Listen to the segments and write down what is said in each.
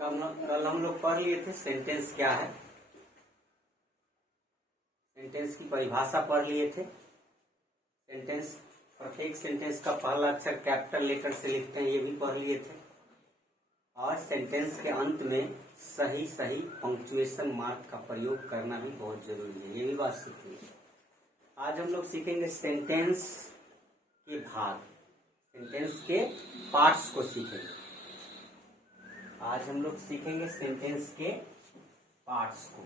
कल हम लोग पढ़ लिए थे सेंटेंस क्या है। सेंटेंस की परिभाषा पढ़ लिए थे। सेंटेंस, प्रत्येक सेंटेंस का पहला अक्षर कैपिटल लेटर से लिखते हैं, ये भी पढ़ लिए थे। और सेंटेंस के अंत में सही सही पंक्चुएशन मार्क का प्रयोग करना भी बहुत जरूरी है, ये भी बात सीखनी है। आज हम लोग सीखेंगे सेंटेंस के भाग, सेंटेंस के पार्ट्स को सीखेंगे। आज हम लोग सीखेंगे सेंटेंस के पार्ट्स को,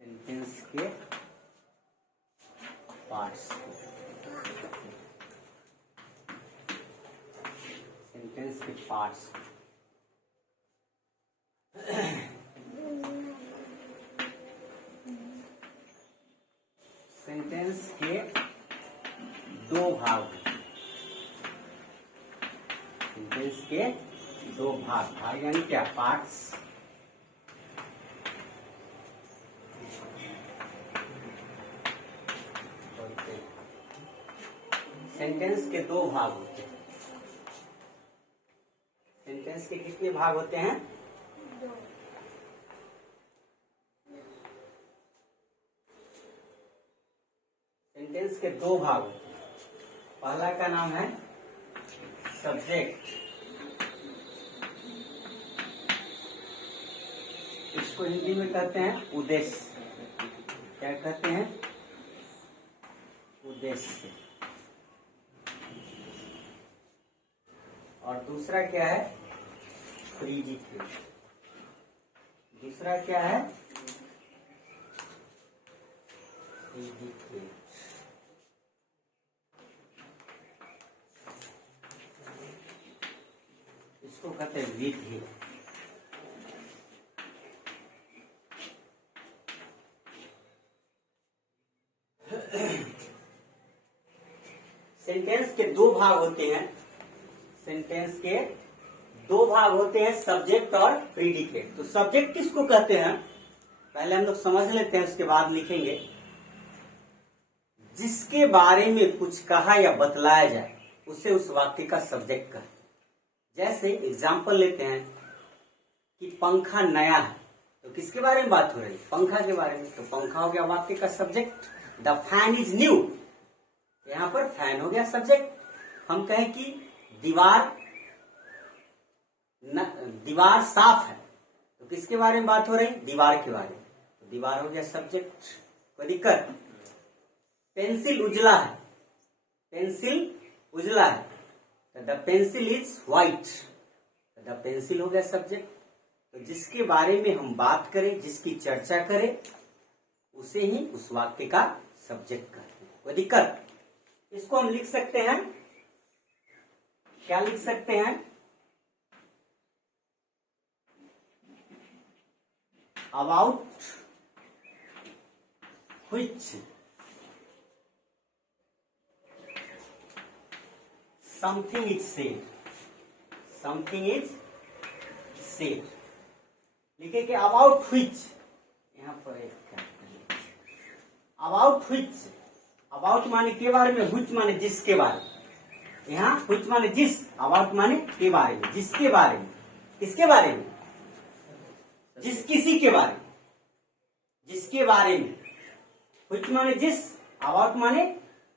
सेंटेंस के पार्ट्स को, सेंटेंस के पार्ट्स को। सेंटेंस के दो भाग हैं। सेंटेंस के दो भाग यानी क्या, पार्ट्स। सेंटेंस के दो भाग होते हैं। सेंटेंस के कितने भाग होते हैं? सेंटेंस के दो भाग होते हैं। पहला का नाम है सब्जेक्ट, इसको हिंदी में कहते हैं उद्देश्य। क्या कहते हैं? उद्देश्य। और दूसरा क्या है? प्रीडिकेट। दूसरा क्या है? प्रीडिकेट। इसको कहते हैं विधि। सेंटेंस के दो भाग होते हैं। सेंटेंस के दो भाग होते हैं, सब्जेक्ट और प्रीडिकेट। तो सब्जेक्ट किसको कहते हैं पहले हम लोग समझ लेते हैं, उसके बाद लिखेंगे। जिसके बारे में कुछ कहा या बतलाया जाए उसे उस वाक्य का सब्जेक्ट कहते हैं। जैसे एग्जाम्पल लेते हैं कि पंखा नया है, तो किसके बारे में बात हो रही है? पंखा के बारे में। तो पंखा हो गया वाक्य का subject. The fan is new, यहां पर फैन हो गया सब्जेक्ट। हम कहें कि दीवार साफ है, तो किसके बारे में बात हो रही? दीवार के बारे में। तो दीवार हो गया सब्जेक्ट, कोई दिक्कत? पेंसिल उजला है, पेंसिल उजला है, the pencil is white, the pencil हो गया सब्जेक्ट। तो जिसके बारे में हम बात करें, जिसकी चर्चा करें, उसे ही उस वाक्य का सब्जेक्ट कहते हैं। कोई दिक्कत? इसको हम लिख सकते हैं, क्या लिख सकते हैं? About which something is said, something is said. लिखे कि अबाउट व्हिच, यहां पर एक अबाउट व्हिच, अबाउट माने के बारे में, व्हिच माने जिसके बारे में। यहाँ व्हिच माने जिस, अबाउट माने के बारे में, जिसके बारे में। किसके बारे में? जिस किसी के बारे में, जिसके बारे में। व्हिच माने जिस, अबाउट माने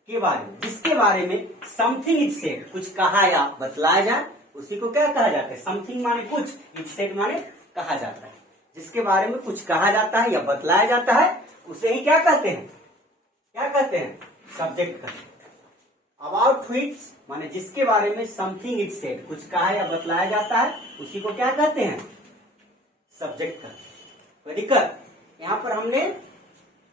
के बारे में, जिसके बारे में। समथिंग इज सेड, कुछ कहा या बतलाया जाए, उसी को क्या कहा जाता है? समथिंग माने कुछ, इज सेड माने कहा जाता है। जिसके बारे में कुछ कहा जाता है या बतलाया जाता है, उसे ही क्या कहते हैं? क्या कहते हैं? सब्जेक्ट कहते हैं। अबाउट व्हिच माने जिसके बारे में समथिंग इज सेड, कुछ कहा या बतलाया जाता है, उसी को क्या कहते हैं? सब्जेक्ट कहते हैं। कोई दिक्कत? यहाँ पर हमने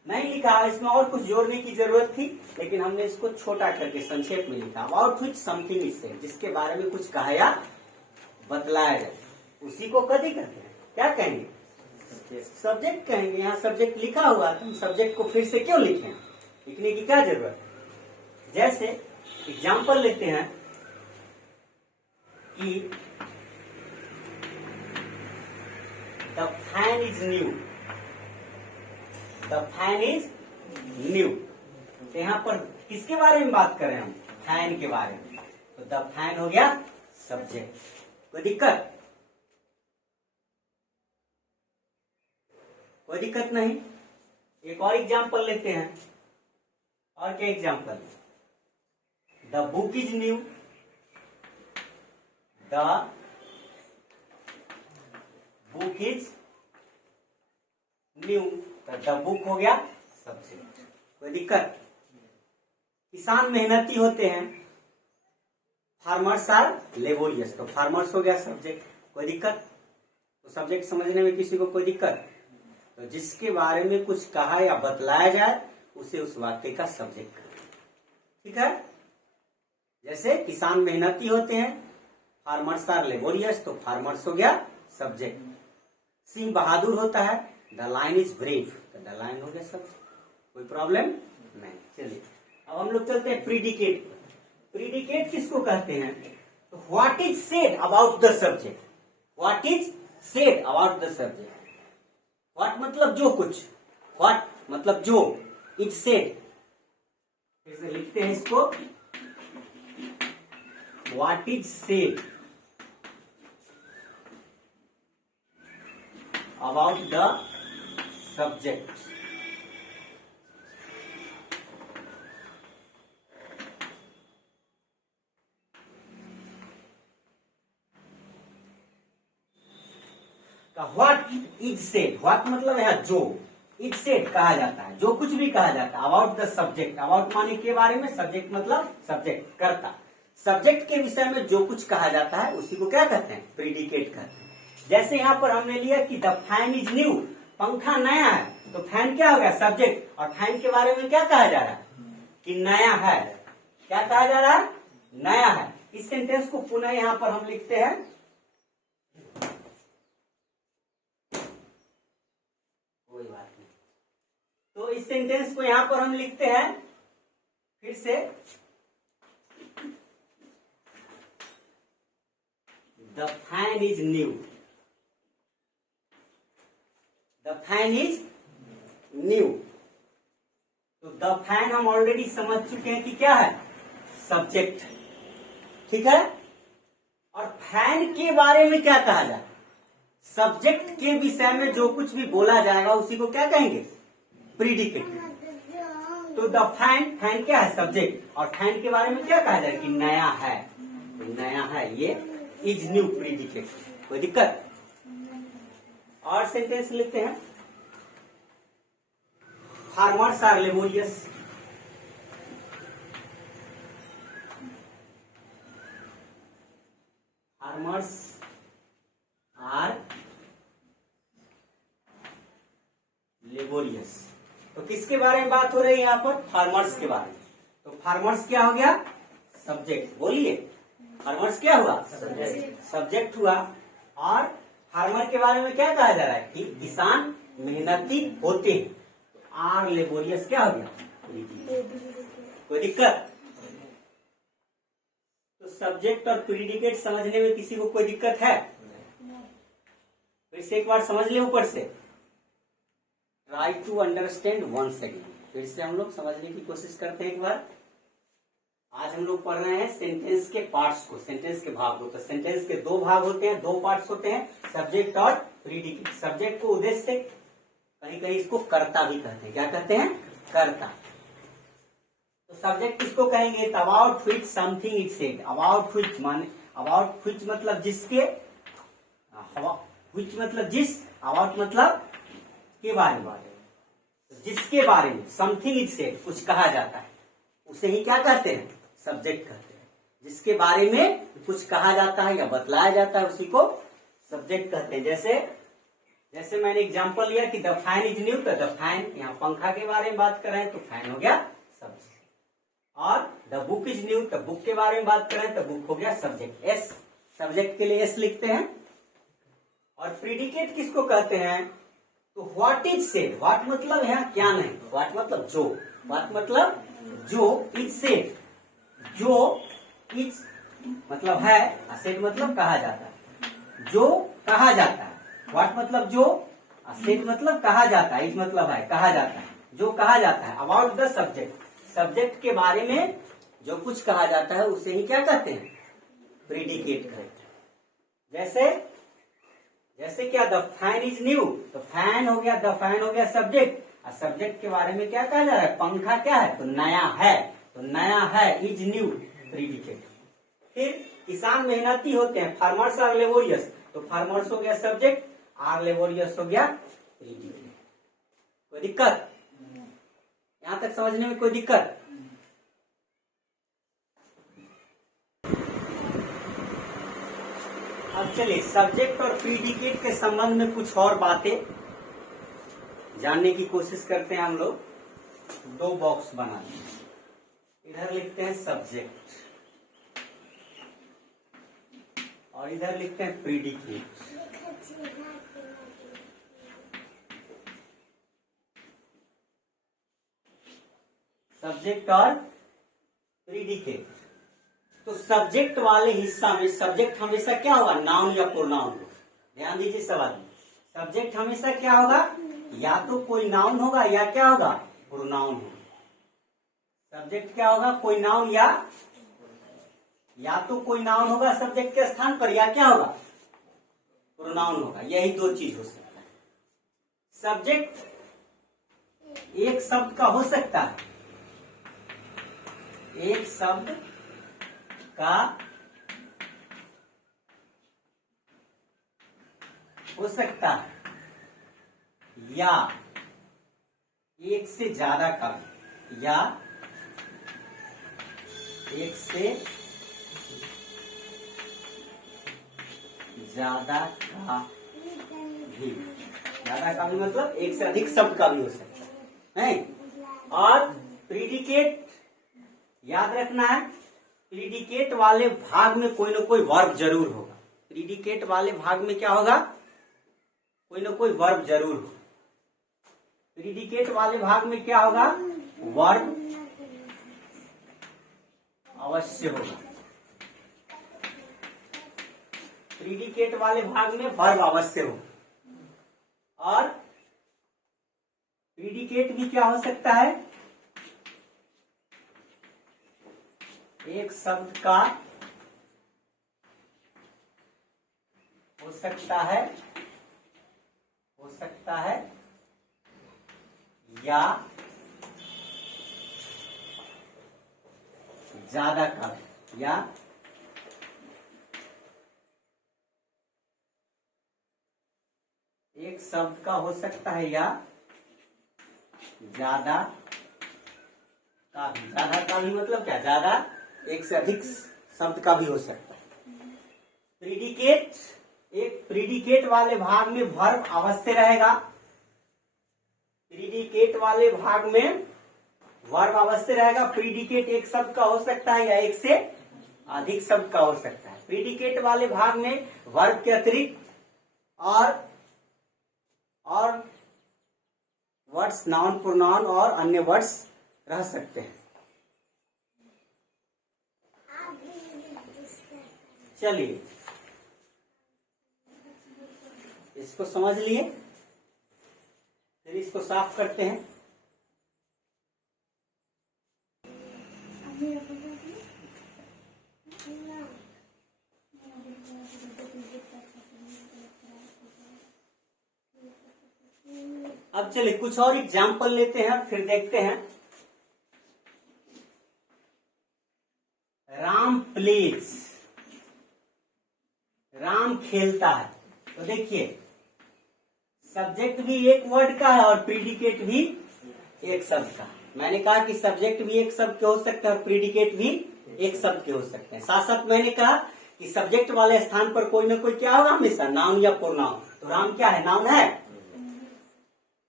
नहीं लिखा, इसमें और कुछ जोड़ने की जरूरत थी, लेकिन हमने इसको छोटा करके संक्षेप में लिखा। About which something is said, जिसके बारे में कुछ कहा या बतलाया जाए, उसी को कथी कहते हैं? क्या कहेंगे? सब्जेक्ट कहेंगे। यहाँ सब्जेक्ट लिखा हुआ, तुम सब्जेक्ट को फिर से क्यों लिखें? लिखने की क्या जरूरत है? जैसे एग्जाम्पल लेते हैं कि the fan is new, the fan is new. तो यहाँ पर किसके बारे में बात करें हम? फैन के बारे में। तो द फैन हो गया सब्जेक्ट। कोई दिक्कत? कोई दिक्कत नहीं। एक और एग्जाम्पल लेते हैं। और क्या example? The book is new. The book is new. The book हो गया सब्जेक्ट। कोई दिक्कत? किसान मेहनती होते हैं। Farmers are laborious. तो फार्मर्स हो गया सब्जेक्ट। कोई दिक्कत? तो सब्जेक्ट समझने में किसी को कोई दिक्कत? तो जिसके बारे में कुछ कहा या बतलाया जाए उसे उस वाक्य का सब्जेक्ट करें। ठीक है? जैसे किसान मेहनती होते हैं, फार्मर्स आर लेबोरियस, तो फार्मर्स हो गया सब्जेक्ट। सिंह बहादुर होता है, द लायन इज ब्रेव, तो द लायन हो गया सब्जेक्ट। कोई प्रॉब्लम नहीं। चलिए अब हम लोग चलते हैं प्रीडिकेट। प्रीडिकेट किसको कहते हैं? तो what is said about the subject. What is said about the subject. What मतलब जो कुछ, व्हाट मतलब जो, इज सेड। फिर से लिखते हैं इसको, what is said about the subject. What is said, what मतलब है जो, इज सेड कहा जाता है, जो कुछ भी कहा जाता है। अबाउट द सब्जेक्ट, अबाउट माने के बारे में, सब्जेक्ट मतलब सब्जेक्ट करता। सब्जेक्ट के विषय में जो कुछ कहा जाता है उसी को क्या कहते हैं? प्रीडिकेट कहते हैं। जैसे यहाँ पर हमने लिया कि द फैन इज न्यू, पंखा नया है, तो फैन क्या हो गया? सब्जेक्ट। और फैन के बारे में क्या कहा जा रहा है? कि नया है। क्या कहा जा रहा है? नया है। इस सेंटेंस को पुनः यहाँ पर हम लिखते हैं, कोई बात नहीं। तो इस सेंटेंस को यहां पर हम लिखते हैं फिर से, the fan is new. The fan is new. तो द फैन हम ऑलरेडी समझ चुके हैं कि क्या है? सब्जेक्ट। ठीक है? और फैन के बारे में क्या कहा जाए? सब्जेक्ट के विषय में जो कुछ भी बोला जाएगा उसी को क्या कहेंगे? प्रीडिकेट। तो द फैन, फैन क्या है? सब्जेक्ट। और फैन के बारे में क्या कहा जाए? कि नया है। तो नया है, ये इज न्यू, प्रीडिकेट। कोई दिक्कत? और सेंटेंस लिखते हैं, farmers are laborious. Farmers are laborious. तो किसके बारे में बात हो रही है यहाँ पर? फार्मर्स के बारे में। तो फार्मर्स क्या हो गया? सब्जेक्ट। बोलिए, फार्मर्स क्या हुआ? सब्जेक्ट हुआ। और फार्मर के बारे में क्या कहा जा रहा है? कि किसान मेहनती होते हैं। तो आर लेबोरियस क्या हो गया? कोई दिक्कत? तो सब्जेक्ट और प्रीडिकेट समझने में किसी को कोई दिक्कत है? फिर से एक बार समझ ले ऊपर से। Try to understand once again. फिर से हम लोग समझने की कोशिश करते हैं एक बार। आज हम लोग पढ़ रहे हैं सेंटेंस के पार्ट्स को, सेंटेंस के भाग को। तो सेंटेंस के दो भाग होते हैं, दो पार्ट्स होते हैं, सब्जेक्ट और प्रीडिकेट। सब्जेक्ट को उद्देश्य, कहीं कहीं इसको कर्ता भी कहते हैं। क्या कहते हैं? कर्ता। तो सब्जेक्ट किसको कहेंगे? About which something is said. About which माने, अबाउट व्हिच मतलब जिसके, व्हिच मतलब जिस, अबाउट मतलब के बारे में, जिसके बारे में, समथिंग इज सेड कुछ कहा जाता है, उसे ही क्या कहते हैं? सब्जेक्ट कहते हैं। जिसके बारे में कुछ कहा जाता है या बतलाया जाता है उसी को सब्जेक्ट कहते हैं। जैसे मैंने एग्जांपल लिया कि द फैन इज न्यू, तो द फैन, यहाँ पंखा के बारे में बात कर रहे हैं तो फैन हो गया सब्जेक्ट। और द बुक इज न्यू, तो बुक के बारे में बात कर रहे हैं तो बुक हो गया सब्जेक्ट। एस, सब्जेक्ट के लिए एस लिखते हैं। और प्रीडिकेट किसको कहते हैं? तो व्हाट इज सेड, व्हाट मतलब है क्या नहीं, व्हाट मतलब जो, व्हाट मतलब जो, इज सेड, जो इज मतलब है, सेड मतलब कहा जाता है, जो कहा जाता है। व्हाट मतलब जो, सेड मतलब कहा जाता है, इज मतलब है कहा जाता है, जो कहा जाता है। अबाउट द सब्जेक्ट, सब्जेक्ट के बारे में जो कुछ कहा जाता है उसे ही क्या कहते हैं? Predicate correct. जैसे जैसे क्या, द फैन इज न्यू, तो फैन हो गया, द फैन हो गया सब्जेक्ट, और सब्जेक्ट के बारे में क्या कहा जा रहा है, पंखा क्या है, तो नया है, तो नया है इज न्यू, प्रीडिकेट। फिर किसान मेहनती होते हैं, फार्मर्स आर लेबोरियस, तो फार्मर्स हो गया सब्जेक्ट, आर लेबोरियस हो गया प्रीडिकेट। कोई दिक्कत यहां तक समझने में, कोई दिक्कत? अब चलिए सब्जेक्ट और प्रीडिकेट के संबंध में कुछ और बातें जानने की कोशिश करते हैं हम लोग। दो बॉक्स बना लें, इधर लिखते हैं सब्जेक्ट और इधर लिखते हैं प्रीडिकेट। सब्जेक्ट और प्रीडिकेट। तो सब्जेक्ट वाले हिस्सा में सब्जेक्ट हमेशा क्या होगा, नाउन या प्रोनाउन होगा। ध्यान दीजिए सवाल में, सब्जेक्ट हमेशा क्या होगा, या तो कोई नाउन होगा या क्या होगा, प्रोनाउन होगा। सब्जेक्ट क्या होगा, कोई नाउन या तो कोई नाउन होगा सब्जेक्ट के स्थान पर, या क्या होगा, प्रोनाउन होगा। यही दो चीज हो सकता है। सब्जेक्ट एक शब्द का हो सकता है, एक शब्द का हो सकता है, या एक से ज्यादा का, या एक से ज्यादा का भी, ज्यादा का भी मतलब एक से अधिक शब्द का भी हो सकता है। और प्रीडिकेट याद रखना है, प्रीडिकेट वाले भाग में कोई ना कोई वर्ब जरूर होगा। प्रीडिकेट वाले भाग में क्या होगा, कोई ना कोई वर्ब जरूर होगा। प्रीडिकेट वाले भाग में क्या होगा, वर्ब अवश्य होगा। प्रीडिकेट वाले भाग में वर्ब अवश्य होगा। और प्रीडिकेट भी क्या हो सकता है, एक शब्द का हो सकता है, या ज्यादा का, या एक शब्द का हो सकता है या ज्यादा का भी। ज्यादा का भी मतलब क्या, ज्यादा एक से अधिक शब्द का भी हो सकता है। प्रीडिकेट, एक प्रीडिकेट वाले भाग में वर्ब अवश्य रहेगा। प्रीडिकेट वाले भाग में वर्ब अवश्य रहेगा। प्रीडिकेट एक शब्द का हो सकता है या एक से अधिक शब्द का हो सकता है। प्रीडिकेट वाले भाग में वर्ब के अतिरिक्त और वर्ड्स, नाउन, प्रोनाउन और अन्य वर्ड्स रह सकते हैं। चलिए इसको समझ लिए, फिर इसको साफ करते हैं। अब चलिए कुछ और एग्जाम्पल लेते हैं, फिर देखते हैं। राम प्लेज, राम खेलता है। तो देखिए सब्जेक्ट भी एक वर्ड का है और प्रीडिकेट भी एक शब्द का। मैंने कहा कि सब्जेक्ट भी एक शब्द के हो सकते हैं और प्रीडिकेट भी एक शब्द के हो सकते हैं। साथ साथ मैंने कहा कि सब्जेक्ट वाले स्थान पर कोई ना कोई क्या होगा हमेशा, नाउन या प्रोनाउन। तो राम क्या है, नाउन है,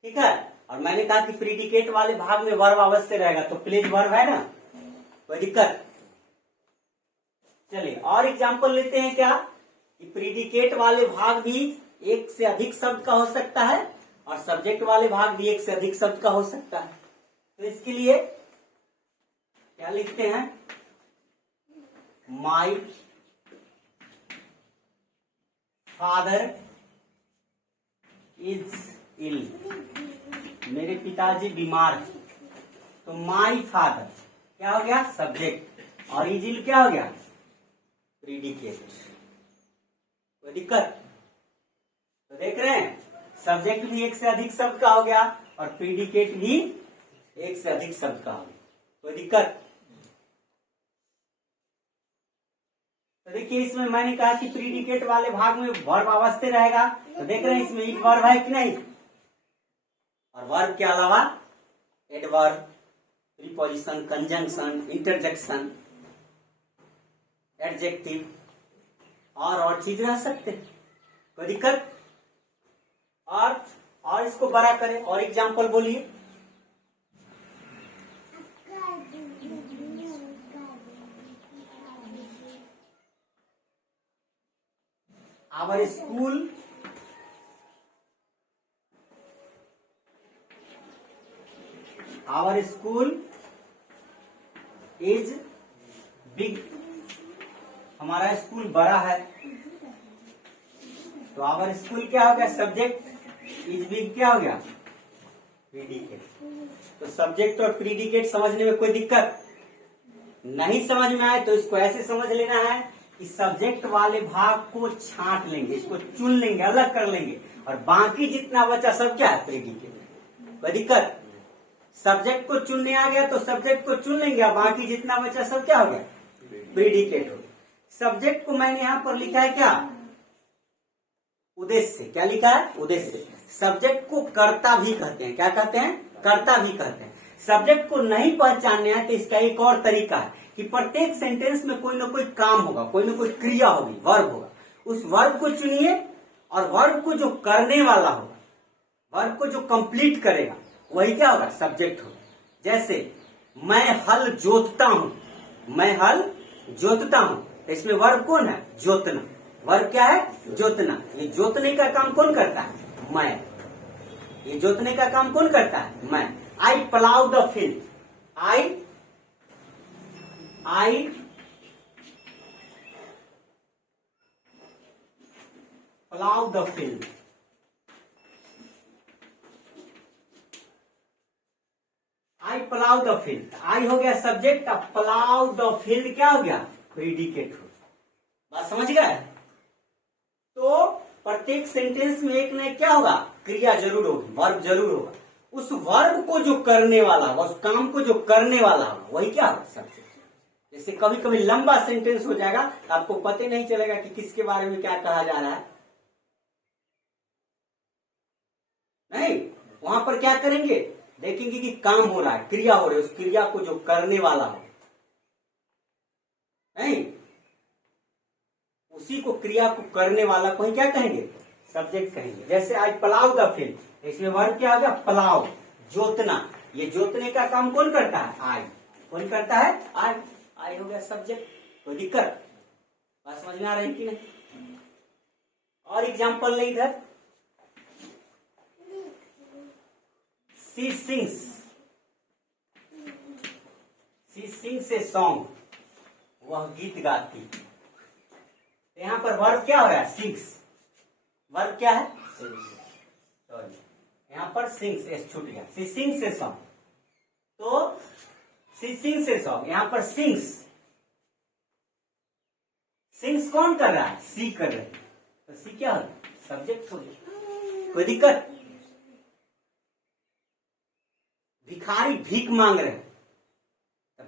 ठीक है। और मैंने कहा कि प्रीडिकेट वाले भाग में वर्ब अवश्य रहेगा, तो प्लेज वर्ब है ना, कोई दिक्कत। चलिए और एग्जाम्पल लेते हैं क्या, कि प्रीडिकेट वाले भाग भी एक से अधिक शब्द का हो सकता है और सब्जेक्ट वाले भाग भी एक से अधिक शब्द का हो सकता है। तो इसके लिए क्या लिखते हैं, माई फादर इज इल, मेरे पिताजी बीमार हैं। तो माई फादर क्या हो गया, सब्जेक्ट, और इज इल क्या हो गया, प्रीडिकेट। कोई दिक्कत? तो देख रहे हैं सब्जेक्ट भी एक से अधिक शब्द का हो गया और प्रीडिकेट भी एक से अधिक शब्द का हो गया। कोई दिक्कत? तो देखिए इसमें मैंने कहा कि प्रीडिकेट वाले भाग में वर्ब अवस्था रहेगा। तो देख रहे हैं इसमें एक वर्ब है कि नहीं, और वर्ब के अलावा adverb, preposition, conjunction, interjection, adjective और चीज रह सकते हैं। कोई दिक्कत? और इसको बड़ा करें और एग्जाम्पल बोलिए। our school is big। हमारा स्कूल बड़ा है। तो आवर स्कूल क्या हो गया? सब्जेक्ट। इज बिग क्या हो गया? प्रीडिकेट। तो सब्जेक्ट और प्रीडिकेट समझने में कोई दिक्कत नहीं? समझ में आए तो इसको ऐसे समझ लेना है कि सब्जेक्ट वाले भाग को छांट लेंगे, इसको चुन लेंगे, अलग कर लेंगे, और बाकी जितना बचा सब क्या है? प्रीडिकेट। कोई दिक्कत? सब्जेक्ट को चुनने आ गया तो सब्जेक्ट को चुन लेंगे, और बाकी जितना बचा सब क्या हो गया? प्रीडिकेट हो गया। सब्जेक्ट को मैंने यहां पर लिखा है क्या? उद्देश्य। क्या लिखा है? उद्देश्य। सब्जेक्ट को कर्ता भी कहते हैं। क्या कहते हैं? कर्ता भी कहते हैं। सब्जेक्ट को नहीं पहचानने है तो इसका एक और तरीका है कि प्रत्येक सेंटेंस में कोई ना कोई काम होगा, कोई ना कोई क्रिया होगी, वर्ब होगा। उस वर्ब को चुनिए और वर्ब को जो करने वाला होगा, वर्ब को जो कंप्लीट करेगा, वही क्या होगा? सब्जेक्ट होगा। जैसे मैं हल जोतता हूं, मैं हल जोतता हूं, तो इसमें वर्ब कौन है? जोतना। वर्ब क्या है? जोतना। ये जोतने का काम कौन करता है? मैं। ये जोतने का काम कौन करता है? मैं। I plough the field. I plough the field. I plough the field. I हो गया सब्जेक्ट, अब प्लाउ द फील्ड क्या हो गया? प्रीडिकेट हो। बात समझ गए? तो प्रत्येक सेंटेंस में एक न क्या होगा? क्रिया जरूर होगी, वर्ब जरूर होगा। उस वर्ब को जो करने वाला होगा, उस काम को जो करने वाला होगा, वही क्या होगा? सब्जेक्ट। जैसे कभी कभी लंबा सेंटेंस हो जाएगा तो आपको पता नहीं चलेगा कि किसके बारे में क्या कहा जा रहा है। नहीं, वहां पर क्या करेंगे? देखेंगे कि काम हो रहा है, क्रिया हो रही है, उस क्रिया को जो करने वाला हो, नहीं, उसी को, क्रिया को करने वाला को ही क्या कहेंगे? सब्जेक्ट कहेंगे। जैसे आई प्लाउ द फील्ड, इसमें वर्ब क्या हो गया? प्लाउ, जोतना। ये जोतने का काम कौन करता है? आई। कौन करता है? आई। आई हो गया सब्जेक्ट। कोई दिक्कत? बात समझ में आ रही कि नहीं? और एग्जाम्पल नहीं इधर। She sings, she sings a song, वह गीत गाती। यहां पर वर्ब क्या हो रहा है? सिंग्स। वर्ब क्या है? सॉरी, यहां पर सिंग्स एस छूट गया। शी सिंग्स ए सॉन्ग, तो शी सिंग्स ए सॉन्ग, यहां पर सिंग्स। सिंग्स कौन कर रहा है? सी कर रहे हैं। तो सी क्या है? सब्जेक्ट हो गया। कोई दिक्कत? भिखारी भीख मांग रहे हैं।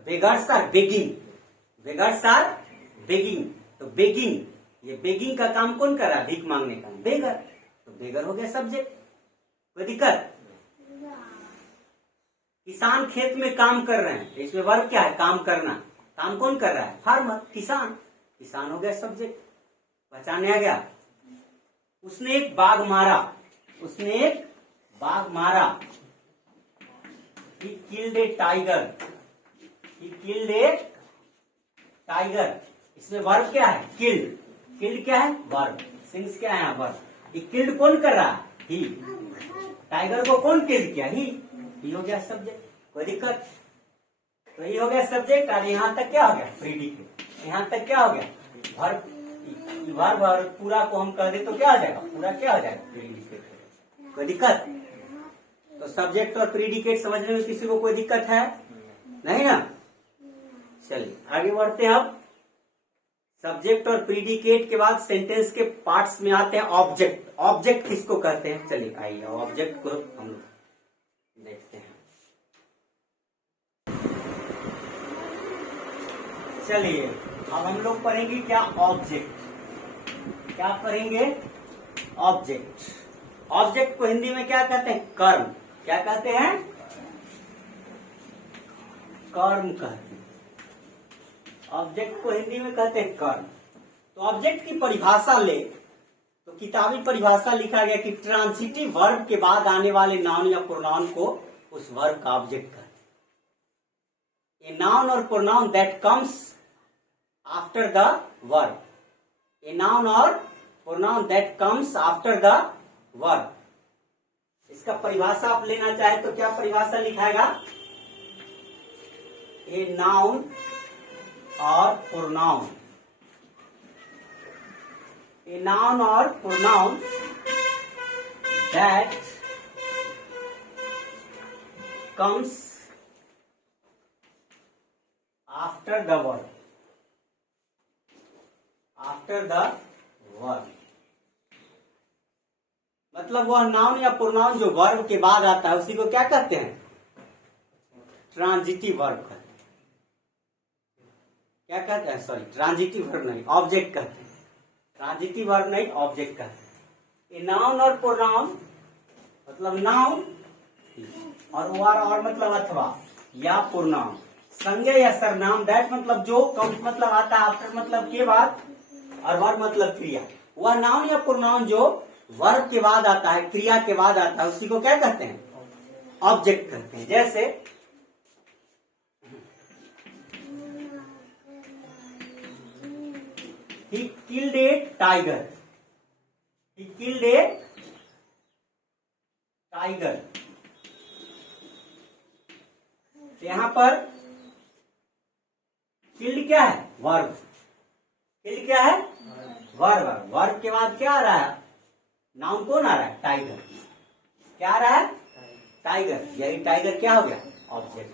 Beggars are begging, beggars are begging. तो बेगिंग, ये बेगिंग का काम कौन कर रहा है? भीख मांगने का, बेगर। तो बेगर हो गया सब्जेक्ट। कोई दिक्कत? किसान खेत में काम कर रहे हैं, इसमें वर्ब क्या है? काम करना। काम कौन कर रहा है? फार्मर, किसान। किसान हो गया सब्जेक्ट। पहचाने आ गया? उसने एक बाघ मारा, उसने एक बाघ मारा। He killed a tiger, he killed a tiger। इसमें वर्ब क्या है? किल्ड। किल्ड क्या है? वर्ब। सिंग्स क्या है? वर्ब। ये किल्ड कौन कर रहा है? ही। टाइगर को कौन किल्ड किया? ही हो गया सब्जेक्ट। कोई दिक्कत? तो ये हो गया सब्जेक्ट। और यहां तक क्या हो गया? प्रीडिकेट। यहां तक क्या हो गया? वर्ब। वर्ब और पूरा को हम कह दे तो क्या हो जाएगा? पूरा क्या हो जाएगा? प्रीडिकेट। कोई दिक्कत? तो सब्जेक्ट और प्रीडिकेट समझने में किसी को कोई दिक्कत है? नहीं ना? चलिए आगे बढ़ते हैं। अब सब्जेक्ट और प्रीडिकेट के बाद सेंटेंस के पार्ट्स में आते हैं ऑब्जेक्ट। ऑब्जेक्ट किसको कहते हैं? चलिए आइए ऑब्जेक्ट को हम लोग देखते हैं। चलिए अब हम लोग पढ़ेंगे क्या? ऑब्जेक्ट। क्या पढ़ेंगे? ऑब्जेक्ट। ऑब्जेक्ट को हिंदी में क्या कहते हैं? कर्म। क्या कहते हैं? कर्म कहते हैं। ऑब्जेक्ट को हिंदी में कहते हैं कर्म। तो ऑब्जेक्ट की परिभाषा ले तो किताबी परिभाषा लिखा गया कि ट्रांजिटिव वर्ब के बाद आने वाले नाउन या प्रोनाउन को उस वर्ब का ऑब्जेक्ट कहते हैं। A noun or pronoun that comes after the verb. A noun or pronoun that comes after the verb. इसका परिभाषा आप लेना चाहे तो क्या परिभाषा लिखाएगा? A noun or pronoun. A noun or pronoun that comes after the verb. After the verb मतलब वह नाउन या प्रोनाउन जो वर्ब के बाद आता है उसी को क्या कहते हैं? ट्रांजिटिव वर्ब कहते हैं। क्या कहते हैं? सॉरी, ट्रांजिटिव वर्ब नहीं, ऑब्जेक्ट कहते हैं। ट्रांजिटिव वर्ब नहीं, ऑब्जेक्ट कहते हैं। ए नाउन और प्रोनाउन मतलब नाउन और मतलब अथवा या प्रोनाउन। संज्ञा या सर्वनाम दैट मतलब जो, कम्स मतलब आता है, आफ्टर मतलब के बाद, और वर्ब मतलब क्रिया। वह नाउन या प्रोनाउन जो वर्ब के बाद आता है, क्रिया के बाद आता है, उसी को क्या कहते हैं? ऑब्जेक्ट कहते हैं। जैसे he killed a tiger। he killed a tiger। यहां पर killed क्या है? वर्ब। killed क्या है? वर्ब। वर्ब के बाद क्या आ रहा है? नाउन कौन आ रहा है? टाइगर। क्या आ रहा है? टाइगर। यही टाइगर क्या हो गया? ऑब्जेक्ट।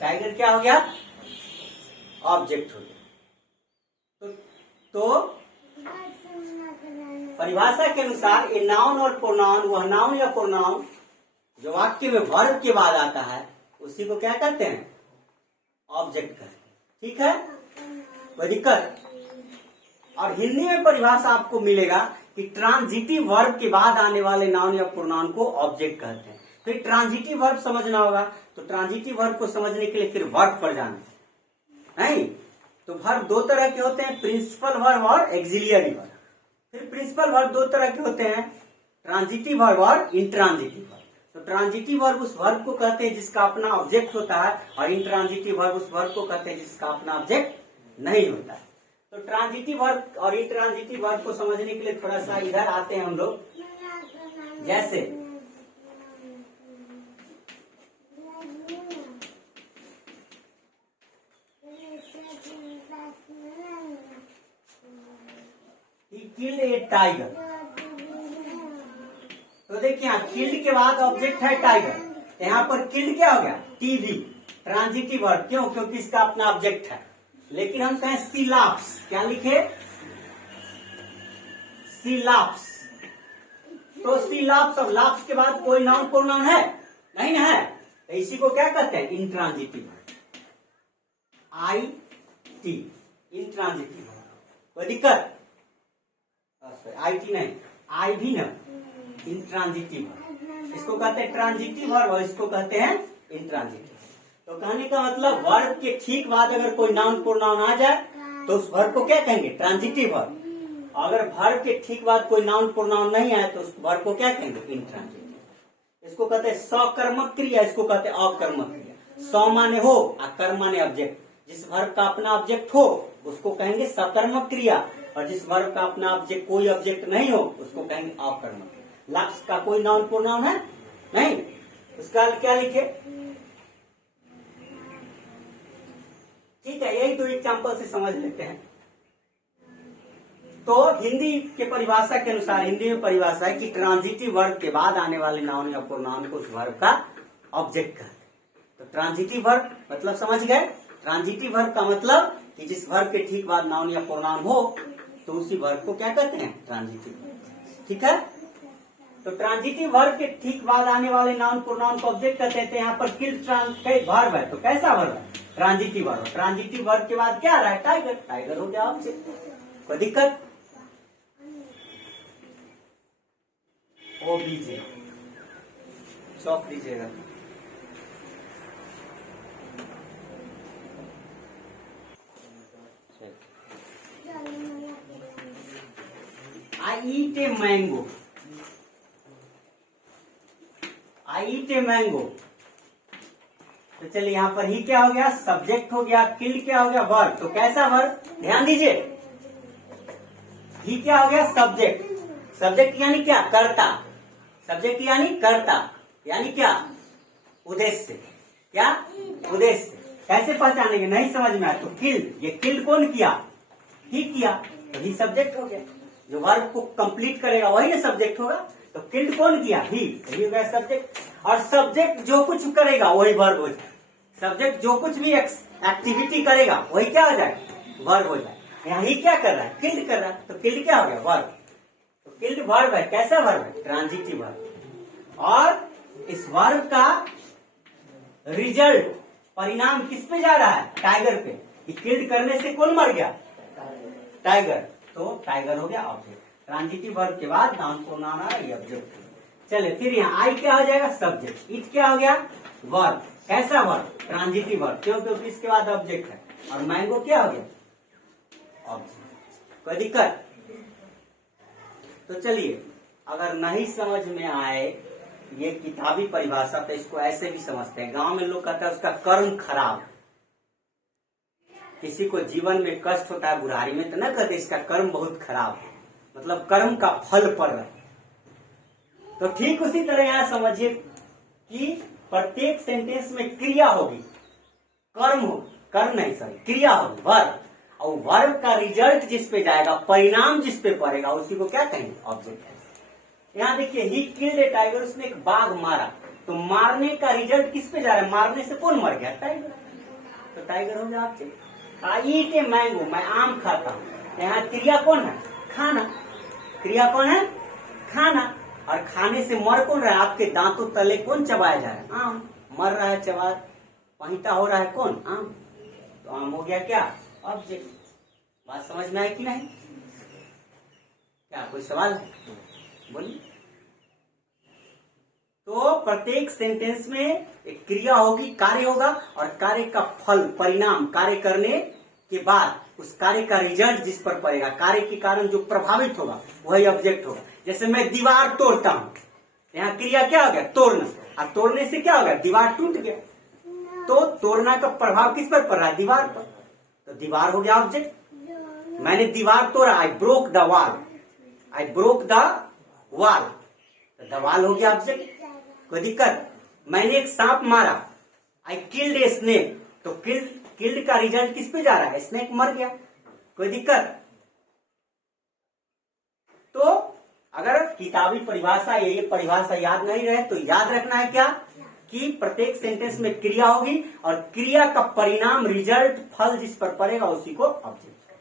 टाइगर क्या हो गया? ऑब्जेक्ट हो गया। तो परिभाषा के अनुसार ए नाउन और प्रोनाउन, वह नाउन या प्रोनाउन जो वाक्य में वर्ब के बाद आता है उसी को क्या कहते हैं? ऑब्जेक्ट कहते हैं। ठीक है, कोई दिक्कत? और हिंदी में परिभाषा आपको मिलेगा कि ट्रांजिटिव वर्ब के बाद आने वाले नाउन या प्रोनाउन को ऑब्जेक्ट कहते हैं। फिर ट्रांजिटिव वर्ब समझना होगा, तो ट्रांजिटिव वर्ब को समझने के लिए फिर वर्ब पर जाना नहीं। तो वर्ब दो तरह के होते हैं, प्रिंसिपल वर्ब और एक्सिलियरी वर्ब। फिर प्रिंसिपल वर्ब दो तरह के होते हैं, ट्रांजिटिव वर्ब और इंट्रांजिटिव वर्ब। तो ट्रांजिटिव वर्ब उस वर्ब को कहते हैं जिसका अपना ऑब्जेक्ट होता है, और इंट्रांजिटिव वर्ब उस वर्ब को कहते हैं जिसका अपना ऑब्जेक्ट नहीं होता है। तो ट्रांजिटिव वर्ब और इंट्रांजिटिव वर्ब को समझने के लिए थोड़ा सा इधर आते हैं हम लोग। जैसे he killed a tiger। तो देखिए यहाँ किल्ड के बाद ऑब्जेक्ट है टाइगर। यहाँ पर किल्ड क्या हो गया? टीवी। Transitive verb. क्यों? क्योंकि इसका अपना ऑब्जेक्ट है। लेकिन हम कहें सी लाफ्स, क्या लिखे? सी लाफ्स। तो सी लाफ्स, अब लाफ्स के बाद कोई नाउन प्रोनाउन है? नहीं ना है। तो इसी को क्या कहते हैं? Intransitive verb. I T, intransitive verb. कोई दिक्कत? आई टी नहीं, आई भी ना, इंट्रांजिटिव वर्ब। इसको कहते हैं ट्रांजिटिव वर्ब और इसको कहते हैं इंट्रांजिटिव। तो कहने का मतलब वर्ब के ठीक बाद अगर कोई नाउन प्रोनाउन आ जाए तो उस वर्ब को क्या कहेंगे? Transitive verb. अगर वर्ब के ठीक बाद कोई नाउन प्रोनाउन नहीं आए तो उस वर्ब को क्या कहेंगे? इंट्रांजिटिव। इसको कहते हैं सकर्मक क्रिया, इसको कहते हैं अकर्मक क्रिया। स माने हो और कर्म माने ऑब्जेक्ट। जिस वर्ब का अपना ऑब्जेक्ट हो उसको कहेंगे सकर्मक क्रिया, और जिस वर्ब का अपना ऑब्जेक्ट कोई ऑब्जेक्ट नहीं हो उसको कहेंगे अकर्मक क्रिया। लाफ्स का कोई नाउन प्रोनाउन है? नहीं। उसका क्या लिखे? ठीक है, यही दो एग्जाम्पल से समझ लेते हैं। तो हिंदी के परिभाषा के अनुसार, हिंदी में परिभाषा है कि ट्रांजिटिव वर्ब के बाद आने वाले नाउन या प्रोनाउन को उस वर्ब का ऑब्जेक्ट कहते हैं। तो ट्रांजिटिव वर्ब मतलब समझ गए? ट्रांजिटिव वर्ब का मतलब कि जिस वर्ब के ठीक बाद नाउन या प्रोनाउन हो तो उसी वर्ब को क्या कहते हैं, ट्रांजिटिव। ठीक है, तो ट्रांजिटिव वर्ब के ठीक बाद आने वाले नाउन प्रोनाउन को ऑब्जेक्ट कहते हैं। यहाँ पर किल्ड वर्ब है, तो कैसा वर्ब है, ट्रांजिटिव वर्ब। ट्रांजिटिव वर्ब के बाद क्या आ रहा है, टाइगर, टाइगर हो गया ऑब्जेक्ट। कोई दिक्कत, ओ बीजे चौक दीजिएगा। I eat a mango. I eat a mango. तो चलिए यहाँ पर ही क्या हो गया, सब्जेक्ट हो गया, किल्ड क्या हो गया, वर्ब। तो कैसा वर्ब, ध्यान दीजिए, ही क्या हो गया, सब्जेक्ट। सब्जेक्ट यानी क्या, कर्ता। सब्जेक्ट यानी कर्ता, यानी क्या, उद्देश्य। क्या, उद्देश्य। कैसे पहचानेंगे, नहीं समझ में आया तो किल्ड, ये किल्ड कौन किया, ही किया, तो ही सब्जेक्ट हो गया। जो वर्ब को कंप्लीट करेगा वही ना सब्जेक्ट होगा। तो किल्ड कौन किया, ही हो गया सब्जेक्ट। और सब्जेक्ट जो कुछ करेगा वही वर्ब हो जाए। सब्जेक्ट जो कुछ भी एक्टिविटी करेगा वही क्या हो जाए, वर्ब हो जाए। यहाँ ही क्या कर रहा है, किल्ड कर रहा है, तो किल्ड क्या हो गया, वर्ब। तो किल्ड वर्ब है, कैसा वर्ब है, ट्रांजिटिव वर्ब। और इस वर्ब का रिजल्ट, परिणाम किस पे जा रहा है, टाइगर पे। कि किल्ड करने से कौन मर गया, टाइगर। तो टाइगर हो गया ऑब्जेक्ट। ट्रांजिटिव वर्ब के बाद नाउन प्रोनाउन आ रहा है, ऑब्जेक्ट। चलिए फिर यहाँ आई क्या हो जाएगा, सब्जेक्ट। इट क्या हो गया, वर्ब। कैसा वर्ब, ट्रांजिटिव वर्ब, क्योंकि इसके बाद ऑब्जेक्ट है। और मैंगो क्या हो गया, ऑब्जेक्ट। कोई दिक्कत, तो चलिए अगर नहीं समझ में आए ये किताबी परिभाषा तो इसको ऐसे भी समझते हैं। गांव में लोग कहते हैं उसका कर्म खराब। किसी को जीवन में कष्ट होता है बुढ़ारी में तो ना कहते इसका कर्म बहुत खराब है, मतलब कर्म का फल पड़ रहा है। तो ठीक उसी तरह यहां समझिए कि प्रत्येक सेंटेंस में क्रिया होगी, कर्म हो, कर्म नहीं सॉरी, क्रिया होगी, वर्ब। और वर्ब का रिजल्ट जिस पे जाएगा, परिणाम जिस पे पड़ेगा उसी को क्या कहेंगे, ऑब्जेक्ट। यहाँ देखिए, ही किल्ड ए टाइगर, उसने एक बाघ मारा। तो मारने का रिजल्ट किस पे जा रहा है, मारने से कौन मर गया, टाइगर। तो टाइगर हो गया object. I eat a mango, मैं आम खाता हूँ। यहाँ क्रिया कौन है, खाना। क्रिया कौन है, खाना। और खाने से मर कौन रहा है, आपके दांतों तले कौन चबाया जा रहा है, आम। मर रहा है, चबा पहिता हो रहा है कौन, आम। तो आम हो गया क्या, ऑब्जेक्ट। बात समझ में आई कि नहीं, क्या कोई सवाल है, बोलिए। तो प्रत्येक सेंटेंस में एक क्रिया होगी, कार्य होगा, और कार्य का फल, परिणाम, कार्य करने के बाद उस कार्य का रिजल्ट जिस पर पड़ेगा, कार्य के कारण जो प्रभावित होगा वही ऑब्जेक्ट होगा। जैसे मैं दीवार तोड़ता हूं, यहाँ क्रिया क्या हो गया, तोड़ना। और तोड़ने से क्या हो गया, दीवार टूट गया। तो तोड़ना का प्रभाव किस पर पड़ रहा है, दीवार पर। तो दीवार हो गया ऑब्जेक्ट। मैंने दीवार तोड़ा, I broke the wall, I broke the wall, the wall हो गया ऑब्जेक्ट। कोई दिक्कत, मैंने एक सांप मारा, आई किल्ड ए स्नेक। तो किल्ड का रिजल्ट किस पे जा रहा है, स्नेक मर गया। कोई दिक्कत। तो अगर किताबी परिभाषा ये परिभाषा याद नहीं रहे तो याद रखना है क्या, कि प्रत्येक सेंटेंस में क्रिया होगी और क्रिया का परिणाम, रिजल्ट, फल जिस पर पड़ेगा उसी को ऑब्जेक्ट।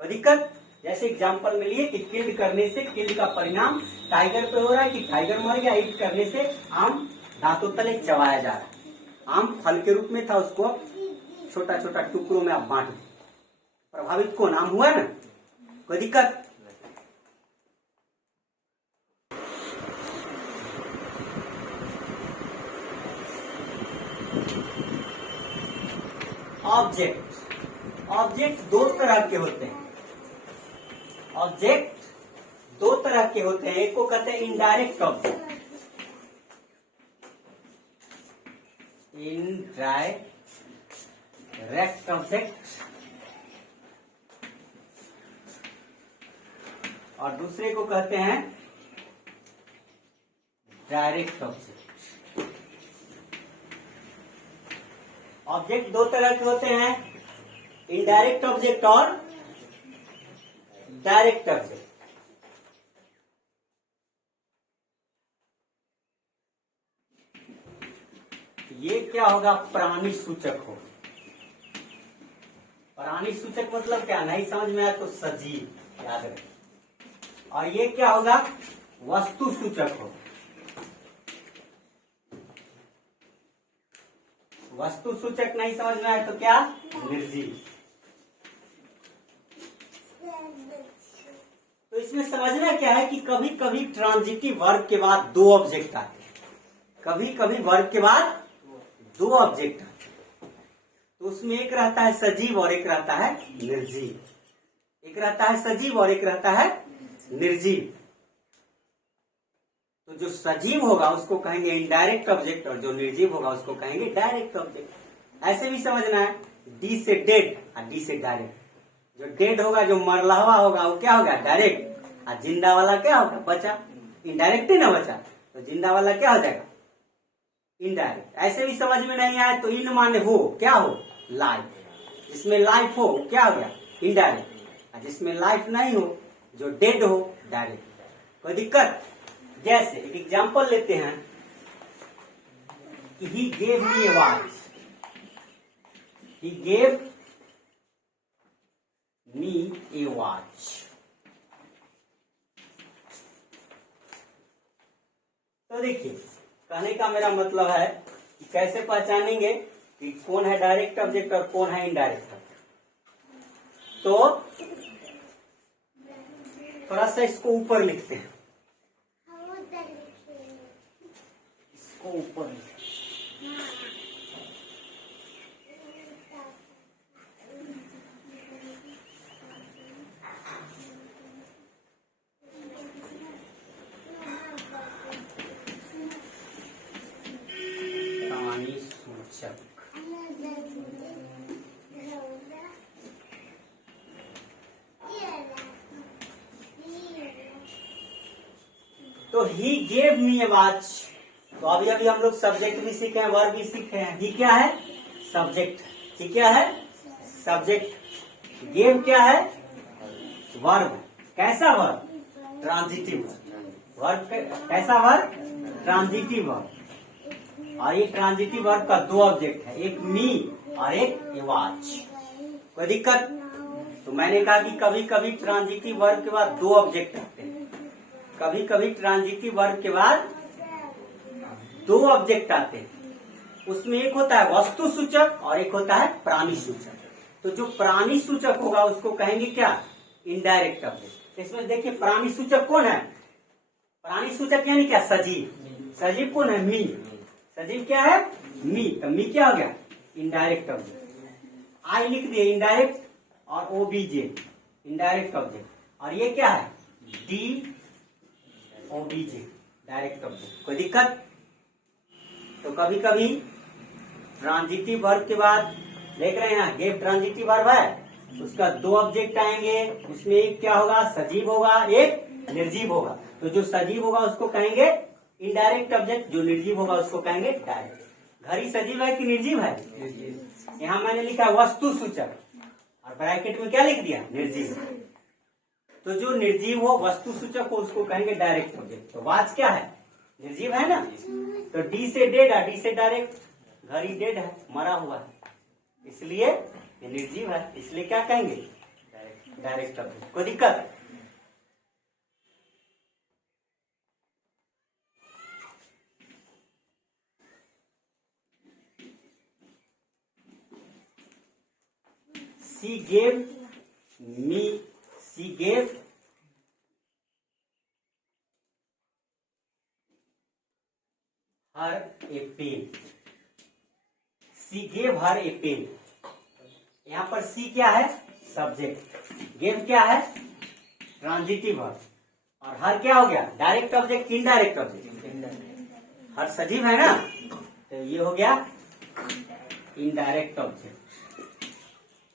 कोई दिक्कत। जैसे एग्जांपल में लिए कि किल्ड करने से, किल्ड का परिणाम टाइगर पे हो रहा है कि टाइगर मर गया। ईट करने से आम दांतों तले चबाया जा रहा है। आम फल के रूप में था, उसको छोटा छोटा टुकड़ों में आप बांट दो, प्रभावित कौन, आम हुआ ना। कोई दिक्कत। ऑब्जेक्ट, ऑब्जेक्ट दो तरह के होते हैं। ऑब्जेक्ट दो तरह के होते हैं, एक को कहते हैं इनडायरेक्ट ऑब्जेक्ट, इनडायरेक्ट ऑब्जेक्ट, और दूसरे को कहते हैं डायरेक्ट ऑब्जेक्ट। ऑब्जेक्ट दो तरह के होते हैं, इनडायरेक्ट ऑब्जेक्ट और डायरेक्ट ऑब्जेक्ट। ये क्या होगा, प्राणी सूचक हो, प्राणी सूचक मतलब क्या, नहीं समझ में आया तो सजीव याद रखें। और ये क्या होगा, वस्तु सूचक होगा। वस्तु सूचक नहीं समझ में आया तो क्या, निर्जीव। तो इसमें समझना क्या है कि कभी कभी ट्रांजिटिव वर्ब के बाद दो ऑब्जेक्ट आते हैं, कभी कभी वर्ब के बाद दो ऑब्जेक्ट आते हैं। तो उसमें एक रहता है सजीव और एक रहता है निर्जीव, एक रहता है सजीव और एक रहता है निर्जीव। तो जो सजीव होगा उसको कहेंगे इनडायरेक्ट ऑब्जेक्ट और जो निर्जीव होगा उसको कहेंगे डायरेक्ट ऑब्जेक्ट। ऐसे भी समझना है, डी से डेड और डी से डायरेक्ट। जो डेड होगा, जो मरला हुआ होगा वो क्या होगा, डायरेक्ट, और जिंदा वाला क्या होगा, बचा, इनडायरेक्ट ही ना बचा, तो जिंदा वाला क्या हो जाएगा, इनडायरेक्ट। ऐसे भी समझ में नहीं आए तो इन माने हो, क्या हो, लाइफ। जिसमें लाइफ हो क्या हो गया, इनडायरेक्ट, और जिसमें लाइफ नहीं हो, जो डेड हो, डायरेक्ट। कोई दिक्कत? जैसे एक एग्जांपल लेते हैं कि he gave me A watch, he gave me A watch. तो देखिए, कहने का मेरा मतलब है कि कैसे पहचानेंगे कि कौन है डायरेक्ट ऑब्जेक्ट और कौन है इनडायरेक्ट ऑब्जेक्ट। तो थोड़ा सा इसको ऊपर लिखते हैं, इसको ऊपर लिखते हैं। प्राणी सूचक, तो he gave me A watch. तो अभी अभी हम लोग सब्जेक्ट भी सीखे हैं, वर्ब भी सीखे हैं। ही क्या है, सब्जेक्ट। ही क्या है, सब्जेक्ट। गेव क्या है, वर्ब। कैसा वर्ब, ट्रांजिटिव वर्ब। कैसा वर्ब, ट्रांजिटिव वर्ब। और ये ट्रांजिटिव वर्ब का दो ऑब्जेक्ट है, एक मी और एक ए वॉच। कोई दिक्कत? तो मैंने कहा कि कभी कभी ट्रांजिटिव वर्ब के बाद दो ऑब्जेक्ट आते हैं, कभी कभी ट्रांजिटिव वर्ब के बाद दो ऑब्जेक्ट आते हैं। उसमें एक होता है वस्तु सूचक और एक होता है प्राणी सूचक। तो जो प्राणी सूचक होगा उसको कहेंगे क्या, इनडायरेक्ट ऑब्जेक्ट। इसमें देखिए प्राणी सूचक कौन है, प्राणी सूचक यानी क्या, सजीव। सजीव कौन है, मी। सजीव क्या है, मी। तो मी क्या हो गया, इनडायरेक्ट ऑब्जेक्ट। आई लिख दिए इनडायरेक्ट और ओबीजे इनडायरेक्ट ऑब्जेक्ट। और ये क्या है, डी ओबीजे डायरेक्ट ऑब्जेक्ट। कोई दिक्कत? तो कभी कभी ट्रांजिटिव वर्ब के बाद देख रहे हैं यहाँ गेव ट्रांजिटिव वर्ब है, उसका दो ऑब्जेक्ट आएंगे, उसमें एक क्या होगा, सजीव होगा, एक निर्जीव होगा। तो जो सजीव होगा उसको कहेंगे इनडायरेक्ट ऑब्जेक्ट, जो निर्जीव होगा उसको कहेंगे डायरेक्ट। घड़ी सजीव है कि निर्जीव है, यहाँ मैंने लिखा वस्तु सूचक और ब्रैकेट में क्या लिख दिया, निर्जीव। तो जो निर्जीव हो, वस्तु सूचक हो, उसको कहेंगे डायरेक्ट ऑब्जेक्ट। तो वॉच क्या है, निर्जीव है ना। तो डी से डेड है, डी से डायरेक्ट, घड़ी डेड है, मरा हुआ है, इसलिए ये निर्जीव है, इसलिए क्या कहेंगे, डायरेक्ट ऑब्जेक्ट। कोई दिक्कत? She gave me, she gave her a pen. She gave her a pen. यहाँ पर सी क्या है, सब्जेक्ट। गेव क्या है, ट्रांजिटिव वर्ब। और हर क्या हो गया, डायरेक्ट ऑब्जेक्ट, इनडायरेक्ट ऑब्जेक्ट। हर सजीव है ना, तो ये हो गया इनडायरेक्ट ऑब्जेक्ट।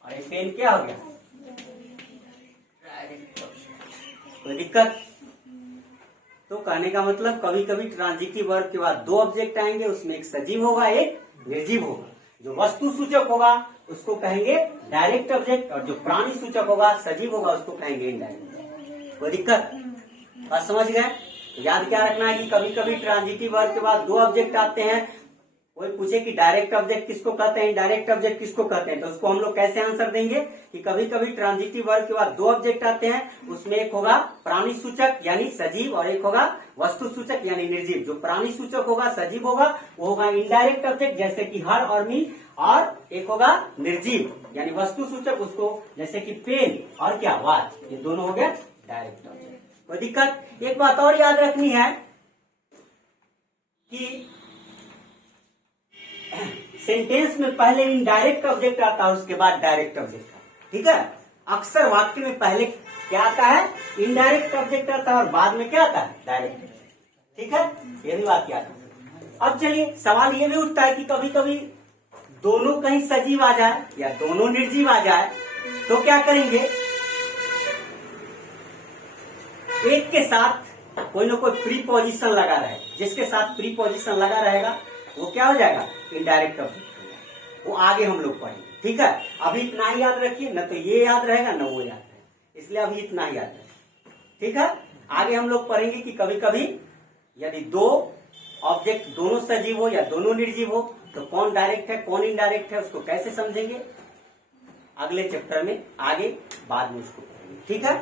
और ये पेन क्या हो गया, डायरेक्ट ऑब्जेक्ट। कोई दिक्कत? तो कहने का मतलब कभी कभी ट्रांजिटिव वर्ब के बाद दो ऑब्जेक्ट आएंगे, उसमें एक सजीव होगा, एक निर्जीव होगा। जो वस्तु सूचक होगा उसको कहेंगे डायरेक्ट ऑब्जेक्ट और जो प्राणी सूचक होगा, सजीव होगा, उसको कहेंगे इनडायरेक्ट। कोई दिक्कत? बात समझ गए? याद क्या रखना है कि कभी कभी ट्रांजिटिव वर्ब के बाद दो ऑब्जेक्ट आते हैं, कोई पूछे कि डायरेक्ट ऑब्जेक्ट किसको कहते हैं, इनडायरेक्ट ऑब्जेक्ट किसको कहते हैं, तो उसको हम लोग कैसे आंसर देंगे कि कभी कभी ट्रांजिटिव वर्ब के बाद दो ऑब्जेक्ट आते हैं, उसमें एक होगा प्राणी सूचक यानी सजीव और एक होगा वस्तु सूचक यानी निर्जीव। जो प्राणी सूचक होगा, सजीव होगा, वो होगा इनडायरेक्ट ऑब्जेक्ट जैसे कि हर और मी, और एक होगा निर्जीव यानी वस्तु सूचक, उसको जैसे कि पेन और क्या वॉच, ये दोनों हो गया डायरेक्ट ऑब्जेक्ट। कोई दिक्कत? एक बात और याद रखनी है कि सेंटेंस में पहले इनडायरेक्ट ऑब्जेक्ट आता है, उसके बाद डायरेक्ट ऑब्जेक्ट आता है। ठीक है, अक्सर वाक्य में पहले क्या आता है, इनडायरेक्ट ऑब्जेक्ट आता है और बाद में क्या आता है, डायरेक्ट। ठीक है, ये भी बात याद है। अब चलिए सवाल ये भी उठता है कि कभी कभी दोनों कहीं सजीव आ जाए या दोनों निर्जीव आ जाए, तो क्या करेंगे, एक के साथ कोई ना कोई प्रीपोजिशन लगा रहे, जिसके साथ प्रीपोजिशन लगा रहेगा वो क्या हो जाएगा, इनडायरेक्ट ऑब्जेक्ट हो जाएगा। वो आगे हम लोग पढ़ेंगे। ठीक है, अभी इतना ही याद रखिए, न तो ये याद रहेगा न वो याद रहेगा, इसलिए अभी इतना ही याद रखिए। ठीक है, आगे हम लोग पढ़ेंगे कि कभी कभी यदि दो ऑब्जेक्ट दोनों सजीव हो या दोनों निर्जीव हो तो कौन डायरेक्ट है कौन इनडायरेक्ट है, उसको कैसे समझेंगे अगले चैप्टर में, आगे बाद में उसको पढ़ेंगे। ठीक है।